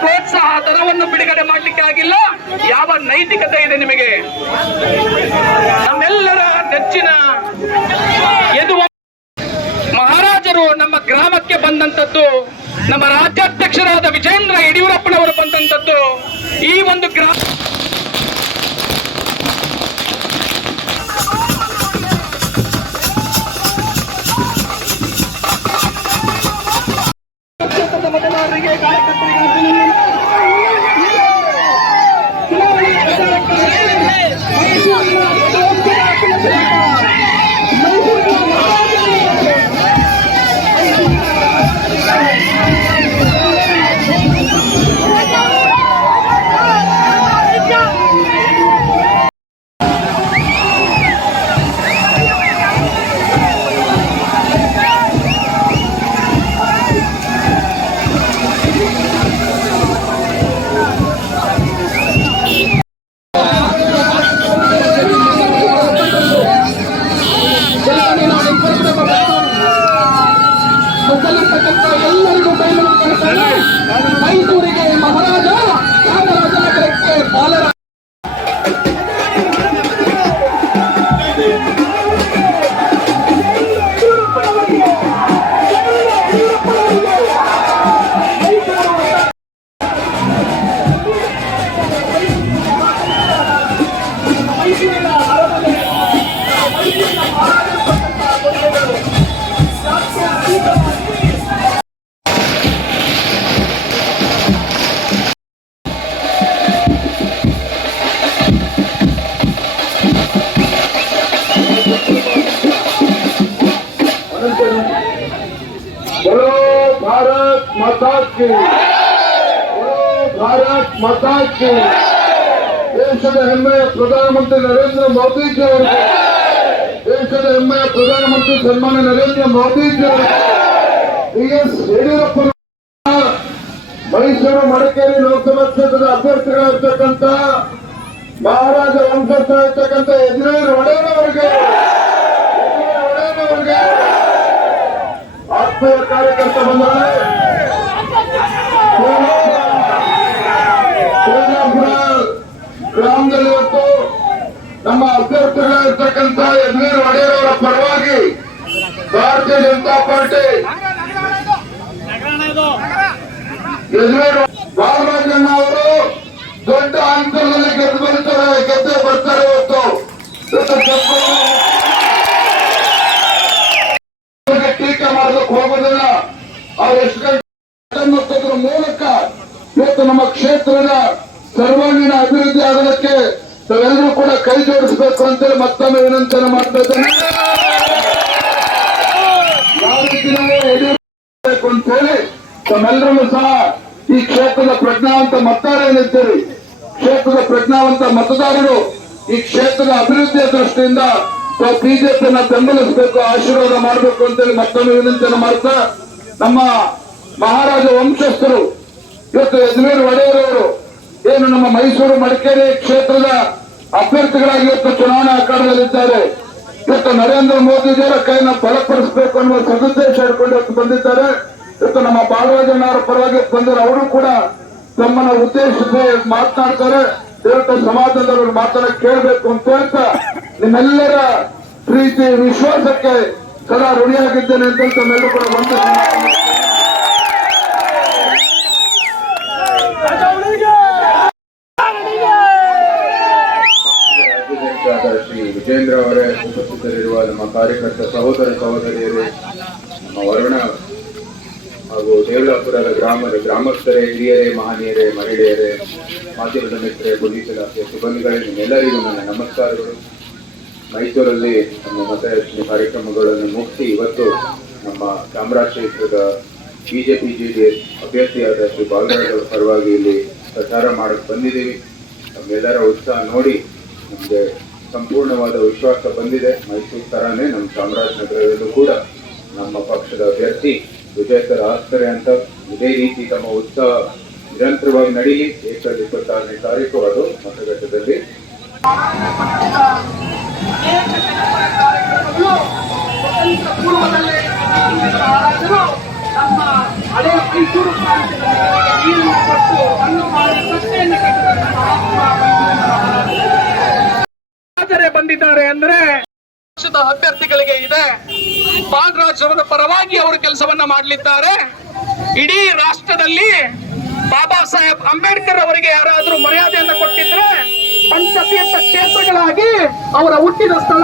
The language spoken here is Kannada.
ಪ್ರೋತ್ಸಾಹ ಧನವನ್ನು ಬಿಡುಗಡೆ ಮಾಡಲಿಕ್ಕೆ ಆಗಿಲ್ಲ. ಯಾವ ನೈತಿಕತೆ ಇದೆ ನಿಮಗೆ? ನಮ್ಮೆಲ್ಲರ ನೆಚ್ಚಿನ ಮಹಾರಾಜರು ನಮ್ಮ ಗ್ರಾಮಕ್ಕೆ ಬಂದಂತದ್ದು, ನಮ್ಮ ರಾಜ್ಯಾಧ್ಯಕ್ಷರಾದ ವಿಜೇಂದ್ರ ಯಡಿಯೂರಪ್ಪನವರು ಬಂದಂತದ್ದು ಈ ಒಂದು ಗ್ರಾಮ ಮತದಾರರಿಗೆ, ಕಾರ್ಯಕರ್ತರಿಗೆ ಎಲ್ಲರಿಗೂ ಮೈಸೂರಿಗೆ ಮಹಾರಾಜ ಚಾಮರಾಜನಗರಕ್ಕೆ ಪಾಲರ ಭಾರತ್ ಮಾತಾ ಕಿ ದೇಶದ ಹೆಮ್ಮೆಯ ಪ್ರಧಾನಮಂತ್ರಿ ನರೇಂದ್ರ ಮೋದಿಜಿ ಅವರಿಗೆ, ದೇಶದ ಹೆಮ್ಮೆಯ ಪ್ರಧಾನಮಂತ್ರಿ ಸನ್ಮಾನ್ಯ ನರೇಂದ್ರ ಮೋದಿಜಿ ಅವರಿಗೆ, BS ಯಡಿಯೂರಪ್ಪ ಮೈಸೂರು ಮಡಿಕೇರಿ ಲೋಕಸಭಾ ಕ್ಷೇತ್ರದ ಅಭ್ಯರ್ಥಿಗಳಾಗಿರ್ತಕ್ಕಂಥ ಮಹಾರಾಜ ವಂಶಸ್ಥರಾಗಿರ್ತಕ್ಕಂಥ ಯಜ್ಞೇರ್ ಒಡೆಯರವರಿಗೆ ಆತ್ಮೀಯ ಕಾರ್ಯಕರ್ತ ಬಂದರೆ ಗ್ರಾಮದಲ್ಲಿ ಇವತ್ತು ನಮ್ಮ ಅಭ್ಯರ್ಥಿಗಳಾಗಿರ್ತಕ್ಕಂಥ ಯಜ್ಞೇರ್ ಒಡೆಯರವರ ಪರವಾಗಿ ಭಾರತೀಯ ಜನತಾ ಪಾರ್ಟಿ ಯಜ್ಞೇರ್ ಬಾಲರಾಜಣ್ಣ ಅವರು ದೊಡ್ಡ ಅಂತರದಲ್ಲಿ ಗೆದ್ದೆ ಬರ್ತಾರೆ. ಇವತ್ತು ಟೀಕೆ ಮಾಡೋದಕ್ಕೆ ಹೋಗೋದಿಲ್ಲ. ಅವ್ರು ಎಷ್ಟು ಗಂಟೆ ಮೂಲಕ ಇವತ್ತು ನಮ್ಮ ಕ್ಷೇತ್ರದ ಸರ್ವಾಂಗೀಣ ಅಭಿವೃದ್ಧಿ ಆಗೋದಕ್ಕೆ ತಾವೆಲ್ಲರೂ ಕೂಡ ಕೈ ಜೋಡಿಸಬೇಕು ಅಂತೇಳಿ ಮತ್ತೊಮ್ಮೆ ವಿನಂತಿಯನ್ನು ಮಾಡ್ತಾ ಇದ್ದೇನೆ. ಯಾವ ರೀತಿ ಯಡಿಯೂರಪ್ಪ ಅಂತ ಹೇಳಿ ತಮ್ಮೆಲ್ಲರೂ ಸಹ ಈ ಕ್ಷೇತ್ರದ ಪ್ರಜ್ಞಾವಂತ ಮತದಾರರಿದ್ದೀರಿ. ಕ್ಷೇತ್ರದ ಪ್ರಜ್ಞಾವಂತ ಮತದಾರರು ಈ ಕ್ಷೇತ್ರದ ಅಭಿವೃದ್ಧಿಯ ದೃಷ್ಟಿಯಿಂದ ಬಿಜೆಪಿಯನ್ನ ಬೆಂಬಲಿಸಬೇಕು, ಆಶೀರ್ವಾದ ಮಾಡಬೇಕು ಅಂತೇಳಿ ಮತ್ತೊಮ್ಮೆ ವಿನಂತಿಯನ್ನು ಮಾಡ್ತಾ, ನಮ್ಮ ಮಹಾರಾಜ ವಂಶಸ್ಥರು ಇವತ್ತು ಯಜ್ಞೇರ್ ಒಡೆಯರವರು ಏನು ನಮ್ಮ ಮೈಸೂರು ಮಡಿಕೇರಿ ಕ್ಷೇತ್ರದ ಅಭ್ಯರ್ಥಿಗಳಾಗಿ ಇವತ್ತು ಚುನಾವಣಾ ಅಖಾಡದಲ್ಲಿದ್ದಾರೆ. ಇವತ್ತು ನರೇಂದ್ರ ಮೋದಿಜಿಯವರ ಕೈನ ಬಲಪಡಿಸಬೇಕು ಅನ್ನುವ ಸದುದ್ದೇಶ ಹಿಡ್ಕೊಂಡು ಇವತ್ತು ಬಂದಿದ್ದಾರೆ. ಇವತ್ತು ನಮ್ಮ ಬಾಲರಾಜಣ್ಣ ಅವರ ಪರವಾಗಿ ಬಂದರೆ ಅವರು ಕೂಡ ತಮ್ಮನ್ನ ಉದ್ದೇಶಿಸಿ ಮಾತನಾಡ್ತಾರೆ. ಇವತ್ತು ಸಮಾಜದವರು ಮಾತನಾಡಿ ಕೇಳಬೇಕು ಅಂತ ಹೇಳ್ತಾ ನಿಮ್ಮೆಲ್ಲರ ಪ್ರೀತಿ ವಿಶ್ವಾಸಕ್ಕೆ ಸದಾ ಋಣಿಯಾಗಿದ್ದೇನೆ ಅಂತ ತಮ್ಮೆಲ್ಲರೂ ಕೂಡ ಬಂದ ಶ್ರೀ ವಿಜೇಂದ್ರ ಅವರೇ ಉಪಸ್ಥಿತರಿರುವ ನಮ್ಮ ಕಾರ್ಯಕರ್ತ ಸಹೋದರ ಸಹೋದರಿಯರೇ, ನಮ್ಮ ವರುಣ ಹಾಗೂ ದೇವಲಾಪುರದ ಗ್ರಾಮಸ್ಥರೇ, ಹಿರಿಯರೇ, ಮಹನೀಯರೇ, ಮಹಿಳೆಯರೇ, ಮಾಧ್ಯಮದ ಮಿತ್ರರೇ, ಪೊಲೀಸ್ ಇಲಾಖೆ ಸಿಬ್ಬಂದಿಗಳೇ, ನಿಮ್ಮೆಲ್ಲರಿಗೂ ನನ್ನ ನಮಸ್ಕಾರಗಳು. ಮೈಸೂರಲ್ಲಿ ನಮ್ಮ ಮತಯಾಚನೆ ಕಾರ್ಯಕ್ರಮಗಳನ್ನು ಮುಗಿಸಿ ಇವತ್ತು ನಮ್ಮ ಚಾಮರಾಜ ಕ್ಷೇತ್ರದ ಬಿಜೆಪಿ ಜೆಡಿಎಸ್ ಅಭ್ಯರ್ಥಿಯಾದ ಶ್ರೀ ಬಾಲರಾಜ್ ಅವರ ಪರವಾಗಿ ಇಲ್ಲಿ ಪ್ರಚಾರ ಮಾಡಕ್ಕೆ ಬಂದಿದ್ದೀವಿ. ನಮ್ಮೆಲ್ಲರ ಉತ್ಸಾಹ ನೋಡಿ ನಮಗೆ ಸಂಪೂರ್ಣವಾದ ವಿಶ್ವಾಸ ಬಂದಿದೆ. ಮೈಸೂರು ತರಾನೇ ನಮ್ಮ ಚಾಮರಾಜನಗರದಲ್ಲೂ ಕೂಡ ನಮ್ಮ ಪಕ್ಷದ ಅಭ್ಯರ್ಥಿ ವಿಜೇತರ ಆಗ್ತಾರೆ ಅಂತ ಇದೇ ರೀತಿ ತಮ್ಮ ಉತ್ಸಾಹ ನಿರಂತರವಾಗಿ ನಡೀಲಿ. ಏಪ್ರಿಲ್ 26ನೇ ತಾರೀಕು ಅದು ಮತಗಟ್ಟದಲ್ಲಿ ನಮ್ಮ ಹಳೆಯ ಮೈಸೂರು ಪ್ರಾಂತ್ಯದಲ್ಲಿ ಹೊಂದಿದ್ದಾರೆ ಅಂದ್ರೆ ಪಕ್ಷದ ಅಭ್ಯರ್ಥಿಗಳಿಗೆ ಇದೆ. ಬಾಲರಾಜ್ ಅವರ ಪರವಾಗಿ ಅವರು ಕೆಲಸವನ್ನ ಮಾಡಲಿದ್ದಾರೆ. ಇಡೀ ರಾಷ್ಟ್ರದಲ್ಲಿ ಬಾಬಾ ಸಾಹೇಬ್ ಅಂಬೇಡ್ಕರ್ ಅವರಿಗೆ ಯಾರಾದ್ರೂ ಮರ್ಯಾದೆಯನ್ನ ಕೊಟ್ಟಿದ್ರೆ ಪಂಚತೀರ್ಥ ಕ್ಷೇತ್ರಗಳಾಗಿ ಅವರ ಹುಟ್ಟಿದ ಸ್ಥಳ